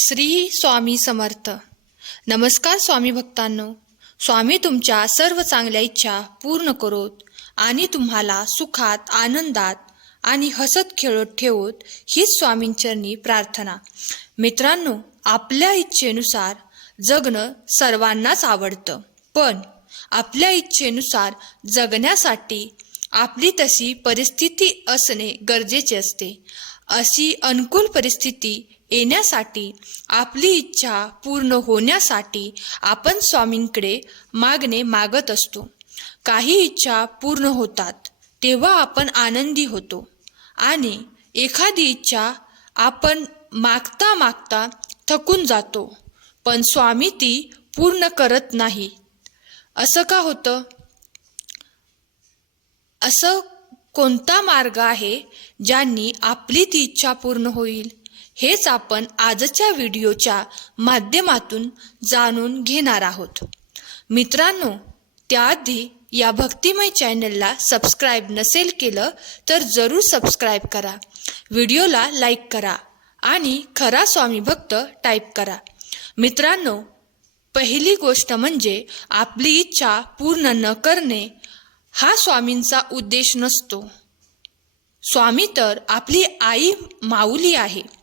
श्री स्वामी समर्थ. नमस्कार स्वामी भक्तांनो. स्वामी तुमच्या सर्व चांगल्या इच्छा पूर्ण करोत आणि तुम्हाला सुखात आनंदात आणि हसत खेळत ठेवत हीच स्वामींचरणी प्रार्थना. मित्रांनो आपल्या इच्छेनुसार जगणं सर्वांनाच आवडतं. पण आपल्या इच्छेनुसार जगण्यासाठी आपली तशी परिस्थिती असणे गरजेचे असते. अशी अनुकूल परिस्थिती येण्यासाठी आपली इच्छा पूर्ण होण्यासाठी आपण स्वामींकडे मागणे मागत असतो. काही इच्छा पूर्ण होतात तेव्हा आपण आनंदी होतो. आणि एखादी इच्छा आपण मागता मागता थकून जातो पण स्वामी ती पूर्ण करत नाही. असं का होतं? असं कोणता मार्ग आहे ज्यांनी आपली ती इच्छा पूर्ण होईल? हेच आपण आजच्या व्हिडिओच्या माध्यमातून जाणून घेणार आहोत. मित्रांनो त्याआधी या भक्तिमय चॅनलला सबस्क्राईब नसेल केलं तर जरूर सबस्क्राईब करा. व्हिडिओला लाईक करा आणि खरा स्वामी भक्त टाईप करा. मित्रांनो पहिली गोष्ट म्हणजे आपली इच्छा पूर्ण न करणे हा स्वामींचा उद्देश नसतो. स्वामी तर आपली आई माऊली आहे.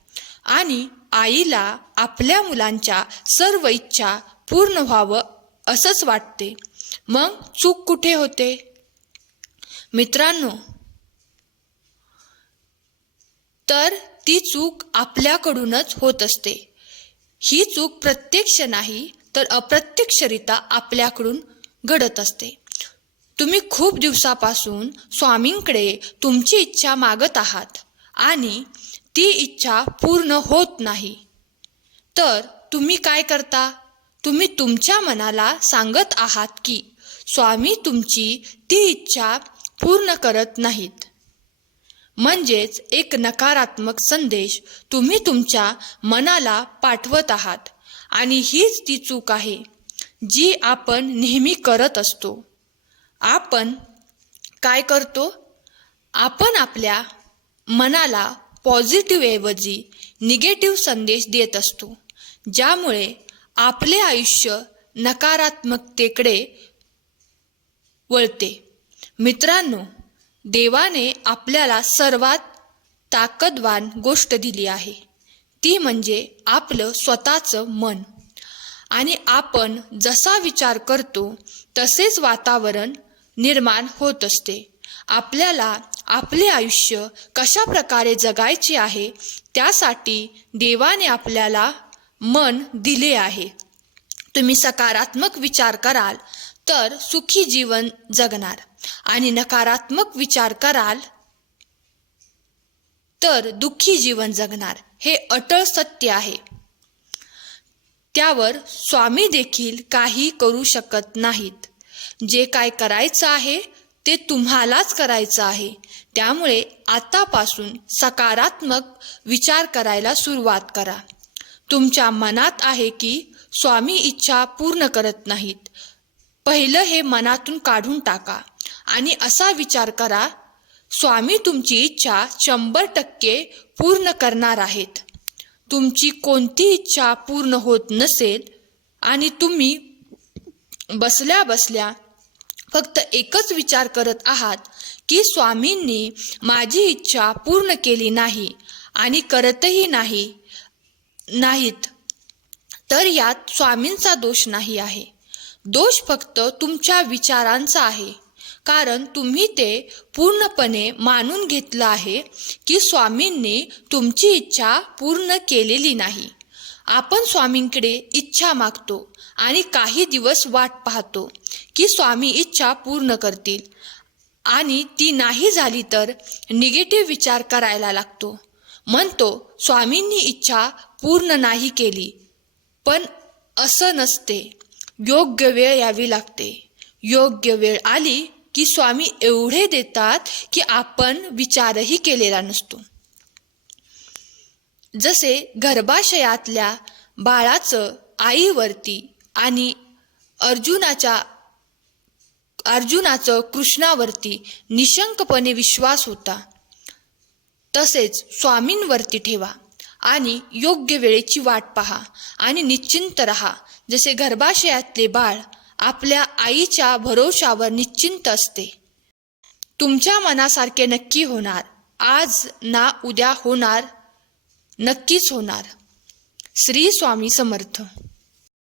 आणि आईला आपल्या मुलांच्या सर्व इच्छा पूर्ण व्हावं असंच वाटते. मग चूक कुठे होते? मित्रांनो तर ती चूक आपल्याकडूनच होत असते. ही चूक प्रत्यक्ष नाही तर अप्रत्यक्षरित्या आपल्याकडून घडत असते. तुम्ही खूप दिवसापासून स्वामींकडे तुमची इच्छा मागत आहात आणि ती इच्छा पूर्ण होत नाही. तर तुम्ही काय करता? तुम्ही तुमच्या मनाला सांगत आहात की स्वामी तुमची ती इच्छा पूर्ण करत नाहीत. म्हणजेच एक नकारात्मक संदेश तुम्ही तुमच्या मनाला पाठवत आहात आणि हीच ती चूक आहे जी आपण नेहमी करत असतो. आपण काय करतो? आपण आपल्या मनाला पॉझिटिव्हऐवजी निगेटिव्ह संदेश देत असतो. ज्यामुळे आपले आयुष्य नकारात्मकतेकडे वळते. मित्रांनो देवाने आपल्याला सर्वात ताकदवान गोष्ट दिली आहे. ती म्हणजे आपलं स्वतःचं मन. आणि आपण जसा विचार करतो तसेच वातावरण निर्माण होत असते. आपल्याला आपले आयुष्य कशा प्रकारे जगायचे आहे त्यासाठी देवाने आपल्याला मन दिले आहे. तुम्ही सकारात्मक विचार कराल तर सुखी जीवन जगणार. आणि नकारात्मक विचार कराल तर दुःखी जीवन जगणार. हे अटळ सत्य आहे. त्यावर स्वामी देखील काही करू शकत नाहीत. जे काय करायचं आहे ते तुम्हालाच करायचं आहे. त्यामुळे आतापासून सकारात्मक विचार करायला सुरुवात करा. तुमच्या मनात आहे की स्वामी इच्छा पूर्ण करत नाहीत. पहिलं हे मनातून काढून टाका आणि असा विचार करा स्वामी तुमची इच्छा शंभर टक्के पूर्ण करणार आहेत. तुमची कोणती इच्छा पूर्ण होत नसेल आणि तुम्ही बसल्या बसल्या फक्त एकच विचार करत आहात की स्वामींनी माझी इच्छा पूर्ण केली नाही आणि करतही नाही नाहीत. तर यात स्वामींचा दोष नाही आहे. दोष फक्त तुमच्या विचारांचा आहे. कारण तुम्ही ते पूर्णपणे मानून घेतलं आहे की स्वामींनी तुमची इच्छा पूर्ण केलेली नाही. आपण स्वामींकडे इच्छा मागतो आणि काही दिवस वाट पाहतो की स्वामी इच्छा पूर्ण करतील. आणि ती नाही झाली तर निगेटिव्ह विचार करायला लागतो. म्हणतो स्वामींनी इच्छा पूर्ण नाही केली पण असं नसते. योग्य वेळ यावी लागते. योग्य वेळ आली की स्वामी एवढे देतात की आपण विचारही केलेला नसतो. जसे गर्भाशयातल्या बाळाचं आईवरती आणि अर्जुनाच्या अर्जुनाचं कृष्णावरती निशंकपणे विश्वास होता तसेच स्वामींवरती ठेवा आणि योग्य वेळेची वाट पहा आणि निश्चिंत रहा. जसे गर्भाशयातले बाळ आपल्या आईच्या भरोशावर निश्चिंत असते. तुमच्या मनासारखे नक्की होणार. आज ना उद्या होणार. नक्कीच होणार. श्री स्वामी समर्थ.